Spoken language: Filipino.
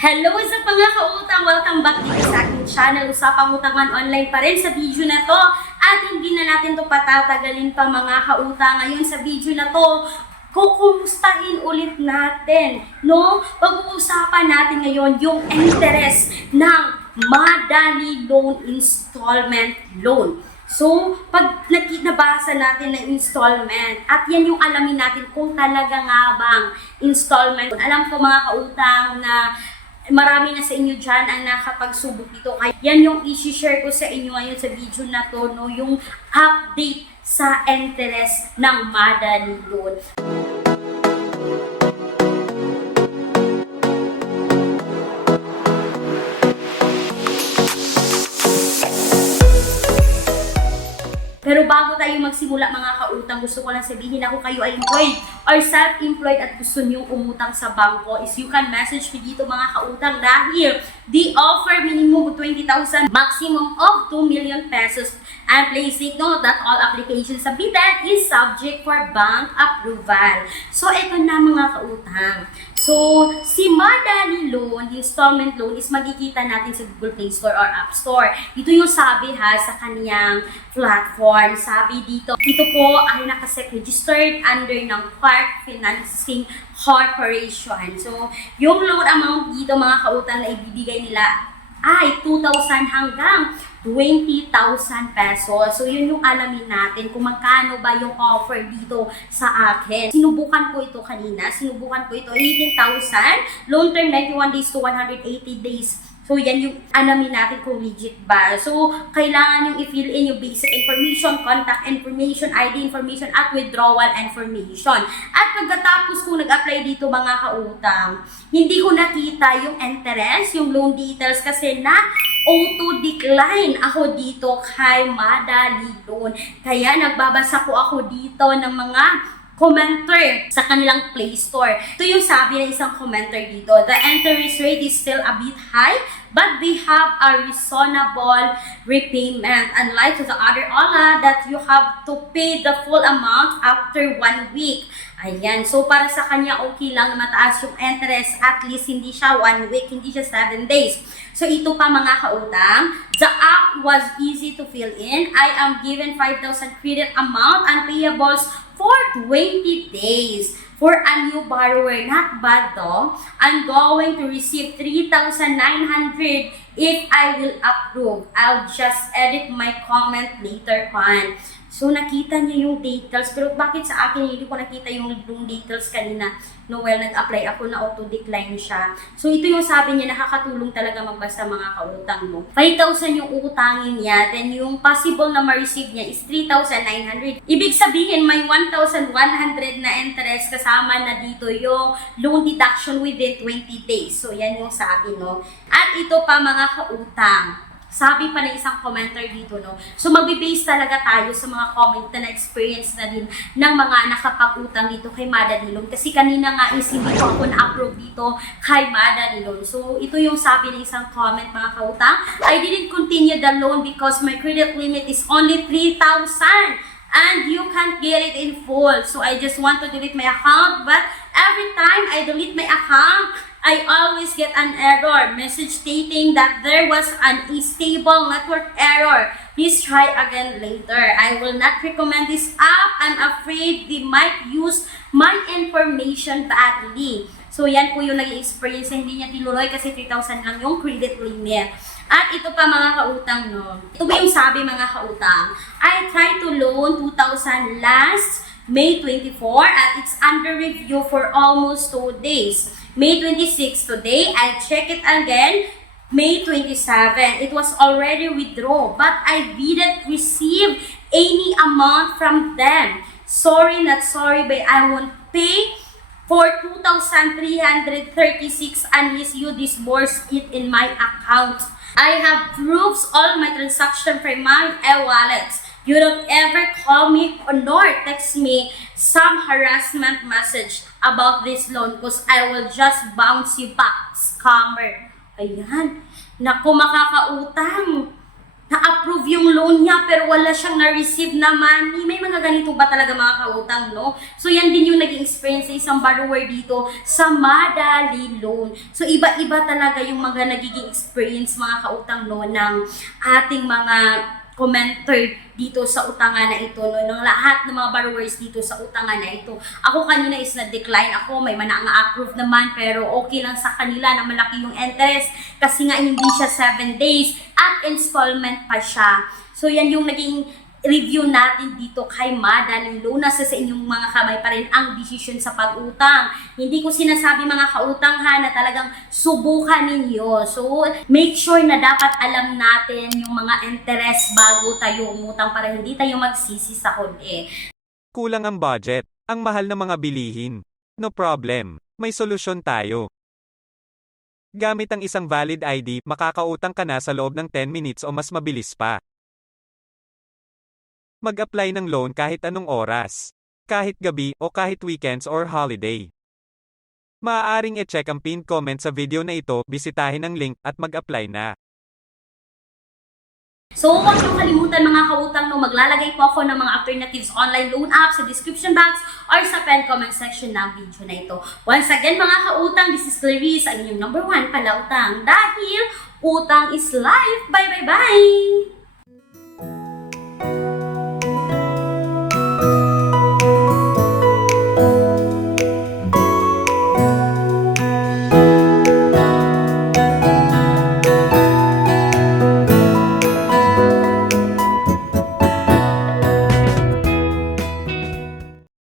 Hello sa mga kautang! Welcome back dito sa aking channel. Usapang Utangan Online pa rin sa video na to. At hindi na natin to patatagalin pa mga kautang. Ngayon sa video na to, kukumustahin ulit natin, no? Pag-uusapan natin ngayon yung interest ng Madali Loan Installment Loan. So, pag nabasa natin ng installment, at yan yung alamin natin kung talaga nga bang installment. Alam ko mga kautang na marami na sa inyo dyan ang nakapagsubok dito. Kaya yan yung isi-share ko sa inyo ngayon sa video na to, no? Yung update sa interest ng Madali Loan. Pero bago tayo magsimula mga kautang, gusto ko lang sabihin ako kayo ay employed or self-employed at gusto niyong umutang sa bangko is you can message me dito mga kautang dahil the offer minimum of 20,000, maximum of 2 million pesos. And please take note that all applications submitted is subject for bank approval. So ito na mga kautang. So, si Madali Loan, the installment loan, is makikita natin sa Google Play Store or App Store. Ito yung sabi sa kaniyang platform. Sabi dito, ito po ay registered under ng Park Financing Corporation. So, yung loan amount dito mga kautang na ibibigay nila ay 2,000 hanggang 20,000 pesos. So, yun yung alamin natin kung magkano ba yung offer dito sa akin. Sinubukan ko ito kanina. Sinubukan ko ito 18,000. Loan term 91 days to 180 days. So, yan yung alamin natin kung legit ba. So, kailangan yung i-fill in yung basic information, contact information, ID information, at withdrawal information. At pagkatapos kung nag-apply dito mga kautang, hindi ko nakita yung interest, yung loan details kasi na auto-decline ako dito kay Madali Loan. Kaya nagbabasa po ako dito ng mga commenter sa kanilang Play Store. Ito yung sabi ng isang commenter dito. The interest rate is still a bit high, but they have a reasonable repayment. Unlike to the other OLA that you have to pay the full amount after 1 week. Ayan. So, para sa kanya, okay lang na mataas yung interest. At least, hindi siya 1 week, hindi siya 7 days. So, ito pa mga kautang. The app was easy to fill in. I am given 5,000 credit amount and payables for 20 days. For a new borrower, not bad though. I'm going to receive 3,900 if I will approve. I'll just edit my comment later on. So, nakita niya yung details. Pero bakit sa akin hindi ko nakita yung details kanina? Noel, nag-apply ako na auto-decline siya. So, ito yung sabi niya, nakakatulong talaga magbasa mga kautang mo. 5,000 yung utangin niya. Then, yung possible na ma-receive niya is 3,900. Ibig sabihin, may 1,100 na interest kasama na dito yung loan deduction within 20 days. So, yan yung sabi, no? At ito pa mga kautang. Sabi pa ng isang commenter dito, no? So, magbe-base talaga tayo sa mga comment na experience na din ng mga nakapag-utang dito kay Madali Loan. Kasi kanina nga is hindi ko ako na-approve dito kay Madali Loan. So, ito yung sabi ng isang comment mga kautang. I didn't continue the loan because my credit limit is only 3,000. And you can't get it in full. So, I just want to delete my account. But every time I delete my account, I always get an error message stating that there was an unstable network error. Please try again later. I will not recommend this app. I'm afraid they might use my information badly. So, yan po yung naging experience. Hindi niya tinuloy kasi 3,000 lang yung credit limit. At ito pa mga kautang, no? Ito ba yung sabi mga kautang? I tried to loan 2,000 last May 24 at it's under review for almost 2 days. May 26 today, I'll check it again. May 27, it was already withdrawn, but I didn't receive any amount from them. Sorry, not sorry, but I won't pay for 2,336 unless you disburse it in my account. I have proofs all my transaction from my e-wallets. You don't ever call me nor text me some harassment message about this loan because I will just bounce you back, scammer. Ayan. Naku, makakautang. na-approve yung loan niya pero wala siyang na-receive na money. May mga ganito ba talaga mga kautang, no? So yan din yung naging experience sa isang borrower dito sa Madali Loan. So iba-iba talaga yung mga nagiging experience mga kautang, no, ng ating mga commenter dito sa utangan na ito, no, ng lahat ng mga borrowers dito sa utangan na ito. Ako kanina is na-decline ako, may mana nga approve naman, pero okay lang sa kanila na malaki yung interest kasi nga hindi siya 7 days at installment pa siya. So yan yung naging review natin dito kay Madali Loan. Nasa sa inyong mga kamay pa rin ang desisyon sa pag-utang. Hindi ko sinasabi mga kautang ha na talagang subukan ninyo. So make sure na dapat alam natin yung mga interest bago tayo umutang para hindi tayo magsisi sa huli. Kulang ang budget, ang mahal na mga bilihin. No problem, may solusyon tayo. Gamit ang isang valid ID, makakautang ka na sa loob ng 10 minutes o mas mabilis pa. Mag-apply ng loan kahit anong oras, kahit gabi o kahit weekends or holiday. Maaaring i-check ang pinned comment sa video na ito, bisitahin ang link at mag-apply na. So, huwag niyong kalimutan mga kautang, no, maglalagay po ako ng mga alternatives online loan apps sa description box or sa pen comment section ng video na ito. Once again mga kautang, this is Clarice, ang inyong #1 palautang dahil utang is life. Bye bye bye!